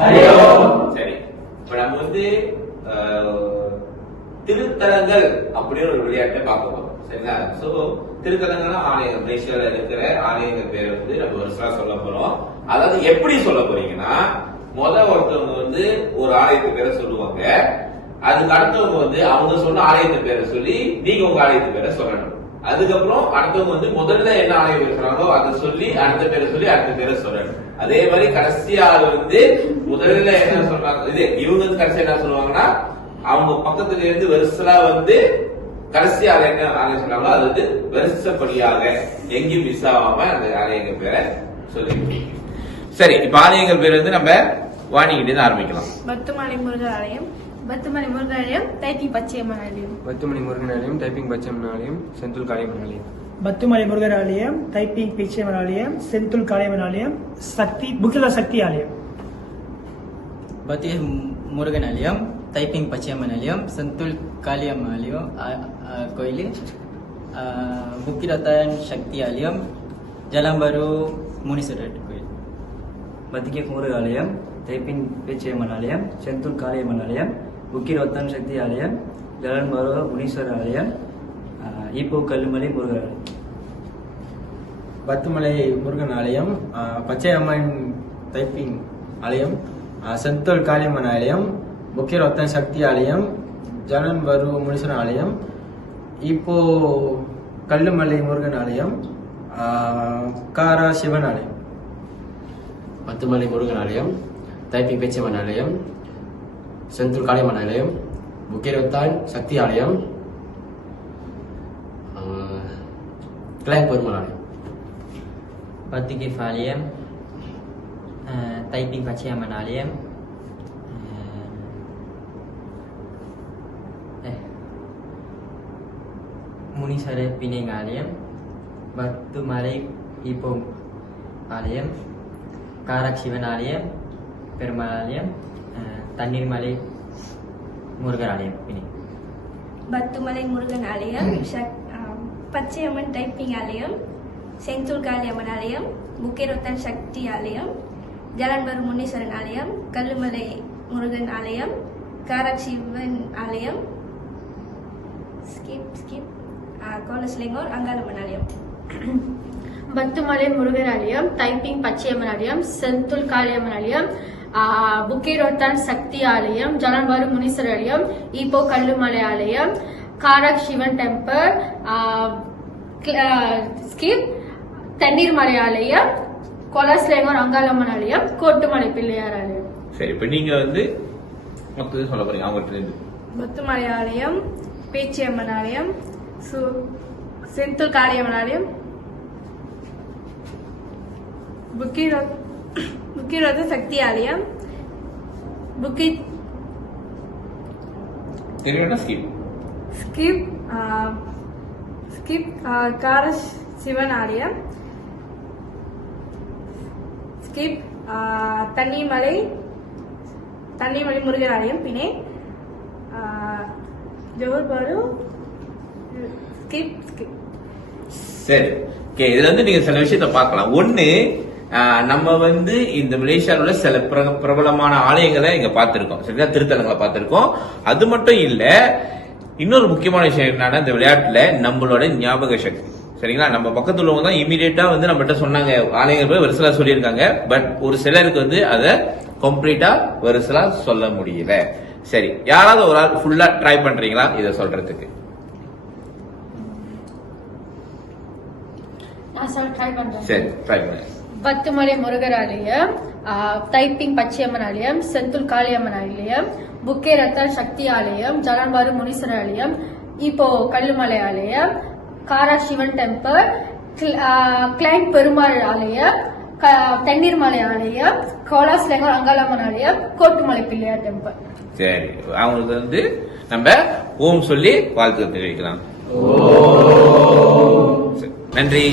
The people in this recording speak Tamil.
சரி, இப்ப நம்ம வந்து திருத்தலங்கள் அப்படின்னு ஒரு விளையாட்டை பார்க்க போறோம். சரிங்களா? சோ திருத்தலங்கள்னா ஆலயங்கள், மலேசியால இருக்கிற ஆலயங்கள் பேரை வந்து நம்ம வருஷமா சொல்ல போறோம். அதாவது எப்படி சொல்ல போறீங்கன்னா, ஒருத்தவங்க வந்து ஒரு ஆலயத்து பேரை சொல்லுவாங்க. அதுக்கு அடுத்தவங்க வந்து அவங்க சொன்ன ஆலயத்து பேரை சொல்லி நீங்க உங்க ஆலயத்து பேரை சொல்லணும். அதுக்கப்புறம் அடுத்தவங்க வந்து முதல்ல என்ன ஆலயம் இருக்கிறாங்களோ அதை சொல்லி அடுத்த பேரை சொல்லி அடுத்த பேரை சொல்லணும். அதே மாதிரி கடைசியா வந்து முதல்ல என்ன சொல்றாங்க, இது இவங்க வந்து கடைசியா என்ன சொல்லுவாங்கன்னா, அவங்க பக்கத்துல இருந்து வருஷலா வந்து கடைசி ஆலயம் ஆலயம் சொல்றாங்களோ அது வந்து வருஷப்படியாக எங்கேயும் மிஸ் ஆகாம அந்த ஆலயங்கள் பேரை சொல்லி. சரி, இப்ப ஆலயங்கள் பேர் வந்து நம்ம வாணிகிட்டே தான் ஆரம்பிக்கலாம். பத்துமலை முருகன் ஆலயம், பத்துமலை முருகன் ஆலயம், டைப்பிங் பச்சையம்மன் ஆலயம். பத்துமலை முருகன் ஆலயம், டைப்பிங் பச்சையம்மன் ஆலயம், செந்தூல் காளியம்மன் ஆலயம். பத்துமலை முருகன் ஆலயம், டைப்பிங் பச்சையம்மன் ஆலயம், செந்தூல் காளியம்மன் ஆலயம், புக்கில சக்தி ஆலயம். பத்தி முருகன் ஆலயம், டைப்பிங் பச்சையம்மன் ஆலயம், செந்தூல் காளியம்மன் ஆலயம் கோயில், புக்கிரத்தன் சக்தி ஆலயம், ஜலம்பரு முனீஸ்வரர் கோயில். பத்திகே முருகன் ஆலயம், டைப்பிங் பேச்சியம்மன் ஆலயம், செந்தூல் காளியம்மன் ஆலயம், புக்கிரத்தன் சக்தி ஆலயம், ஜலம்பரு முனீஸ்வரர் ஆலயம், ஈப்போ கல்லுமலை முருகன் ஆலயம். பத்துமலை முருகன் ஆலயம், பச்சையம்மன் டைப்பிங் ஆலயம், செந்தூல் காளியம்மன் ஆலயம், புக்கிரத்தன் சக்தி ஆலயம், ஜலம்பரு முனீஸ்வரர் ஆலயம், இப்போ கல்லுமலை முருகன் ஆலயம், காரா சிவன் ஆலயம். பத்துமலை முருகன் ஆலயம், டைப்பிங் பேச்சியம்மன் ஆலயம், செந்தூர் காளியம்மன் ஆலயம், புக்கிரத்தான் சக்தி ஆலயம், கிளாங் பெருமாள் ஆலயம். பத்திகே ஆலயம், டைப்பிங் பச்சையம்மன் ஆலயம், முனீஸ்வரர் பிணைங் ஆலயம், பத்துமலை இப்போ ஆலயம், காரக் சிவன் ஆலயம், பெருமாள் ஆலயம், தண்ணீர்மலை முருகன் ஆலயம். பத்துமலை முருகன் ஆலயம், பச்சையம்மன் டைப்பிங் ஆலயம், செந்தூல் காளியம்மன் ஆலயம், புக்கிரத்தன் சக்தி ஆலயம், ஜலம்பரு முனீஸ்வரன் ஆலயம், கல்லுமலை முருகன் ஆலயம், காரக் சிவன் ஆலயம், கோலஸ்லிங்கோர் அங்காளம்மன் ஆலயம். பத்துமலை முருகன் ஆலயம், டைப்பிங் பச்சையம்மன் ஆலயம், செந்தூல் காளியம்மன் ஆலயம், புக்கிரோத்தான் சக்தி ஆலயம், ஜலம்பரு முனீஸ்வரர் ஆலயம், ஈப்போ கல்லுமலை ஆலயம், காரக் சிவன் டெம்பிள், தண்ணீர்மலை ஆலயம், கொலஸ்லேங்கோர் அங்காளம்மன் ஆலயம், கோட்டுமலை பிள்ளையார் ஆலயம். சரி, இப்ப நீங்க வந்து மொத்தம் சொல்ல போறீங்க அவங்க. பத்துமலை ஆலயம், பேச்சியம்மன் ஆலயம், செந்தூல் காளியம்மன் ஆலயம், புக்கிரோத சக்தி ஆலயம், கார சிவன் ஆலயம், தண்ணிமலை முருகன் ஆலயம், பிணை ஜோர்பாரு. சரி, இதுல வந்து நீங்க சில விஷயத்த பார்க்கலாம். ஒண்ணு, நம்ம வந்து இந்த மலேசியாவில் உள்ள சில பிரபலமான ஆலயங்களை இங்க பார்த்திருக்கோம். சரிங்களா? திருத்தலங்களை பார்த்திருக்கோம். அது மட்டும் இல்ல, இன்னொரு முக்கியமான விஷயம் என்னன்னா, இந்த விளையாட்டுல நம்மளோட ஞாபக சக்தி. சரிங்களா? நம்ம பக்கத்துல உள்ளவங்க தான் இமீடியட்டா வந்து நம்மகிட்ட சொன்னாங்க, ஆலயங்கள் போய் வருஷலா சொல்லியிருக்காங்க. பட் ஒரு சிலருக்கு வந்து அதை கம்ப்ளீட்டா வருஷலா சொல்ல முடியல. சரி, யாராவது ஒரு ஆள் ஃபுல்லா ட்ரை பண்றீங்களா இதை சொல்றதுக்கு? சரி, ட்ரை பண்ணுங்க. பத்துமலை முருகர் ஆலயம், டைப்பிங் பச்சையம்மன் ஆலயம், செந்தூல் காளியம்மன் ஆலயம், புக்கிரத்தன் சக்தி ஆலயம், ஜலம்பரு முனீஸ்வரர் ஆலயம், இப்போ கல்லுமலை ஆலயம், காரா சிவன் டெம்பிள், கிளாங் பெருமாள் ஆலயம், தண்ணீர்மலை ஆலயம், கோலாஸ்லேங்கோர் அங்காளம்மன் ஆலயம், கோட்டுமலை பிள்ளையார் டெம்பிள். சரி, அவங்களுக்கு வந்து நம்ம ஓம் சொல்லி வாழ்த்து தெரிவிக்கலாம். நன்றி.